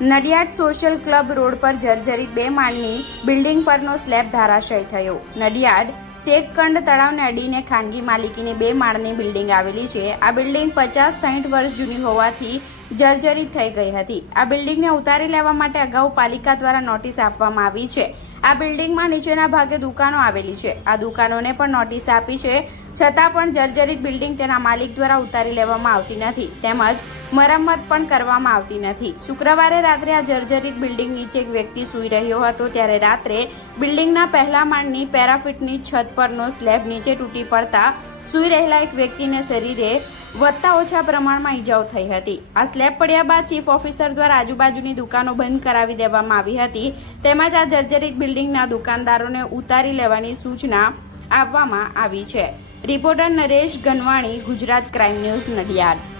Nadiad social club road પર જર્જરિત બે માળની બિલ્ડિંગ પરનો સ્લેબ ધરાશય થયો. નડિયાદ શેખકંડ તળાવને અડીને ખાનગી માલિકીની બે માળની બિલ્ડિંગ આવેલી છે. આ બિલ્ડિંગ પચાસ સાઠ વર્ષ જૂની હોવાથી જર્જરિત થઈ ગઈ હતી. આ બિલ્ડિંગને ઉતારી લેવા માટે અગાઉ પાલિકા દ્વારા નોટિસ આપવામાં આવી છે. આ બિલ્ડિંગમાં નીચેના ભાગે દુકાનો આવેલી છે. આ દુકાનોને પણ નોટિસ આપી છે. છતાં પણ જર્જરિત બિલ્ડિંગ તેના માલિક દ્વારા ઉતારી લેવામાં આવતી નથી. તેમજ મરમ્મત પણ કરવામાં આવતી નથી. શુક્રવારે રાત્રે આ જર્જરિત બિલ્ડિંગ નીચે એક વ્યક્તિ સૂઈ રહ્યો હતો. ત્યારે રાત્રે બિલ્ડિંગના પહેલા માળની પેરાફિટની છત પરનો સ્લેબ નીચે તૂટી પડતા સૂઈ રહેલા એક વ્યક્તિને શરીરે વધતા ઓછા પ્રમાણમાં ઈજાઓ થઈ હતી. આ સ્લેબ પડ્યા બાદ ચીફ ઓફિસર દ્વારા આજુબાજુની દુકાનો બંધ કરાવી દેવામાં આવી હતી. તેમજ આ જર્જરિત બિલ્ડિંગના દુકાનદારોને ઉતારી લેવાની સૂચના આપવામાં આવી છે. Reporter Naresh Ganwani, Gujarat crime news Nadiad.